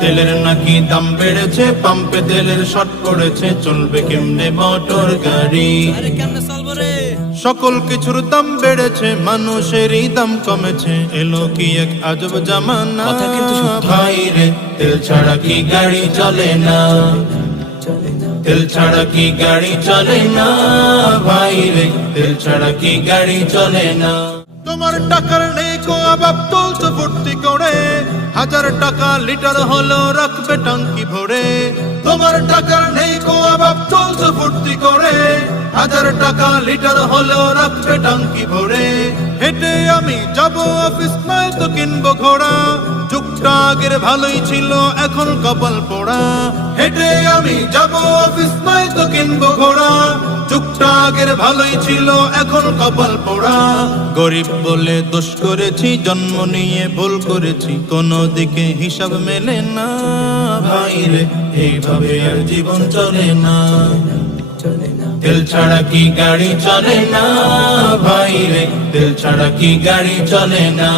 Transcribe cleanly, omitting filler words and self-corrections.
তেলের নাকি দাম বেড়েছে, পাম্পে তেলের শর্ট পড়েছে, চলবে কেমনে মোটর গাড়ি? সকল কিছুর দাম বেড়েছে, মানুষেরই দাম কমেছে, এলো কি এক আজব জামানা। ভাই রে, তেল ছাড়া কি গাড়ি চলে না? তেল ছাড়া কি গাড়ি চলে না? ভাই রে, তেল ছাড়া কি গাড়ি চলে না? তোমার টাকার নেই কো অভাব, তুলছো ফুর্তি করে, 1000 টাকা লিটার হলো রাখবে টাঙ্কি ভরে। তোমার টাকার নেই কো অভাব, তুলছো ফুর্তি করে, 1000 টাকা লিটার হলো রাখবে টাঙ্কি ভরে। হেঁটে আমি যাব অফিস, নয় তো কিনবো ঘোড়া, যুগটা আগের ভালোই ছিল, এখন কপাল পোড়া। হেঁটে আমি যাব অফিস, নয় তো কিনবো ঘোড়া, যুগটা আগের ভালোই ছিল, এখন কপাল পোড়া। গরিব বলে দোষ করেছি, জন্ম নিয়ে ভুল করেছি, কোনো দিকে হিসাব মেলে না। ভাই রে, এইভাবে আর জীবন চলে না। তেল ছাড়া কি গাড়ি চলে না? ভাই রে, তেল ছাড়া কি গাড়ি চলে না?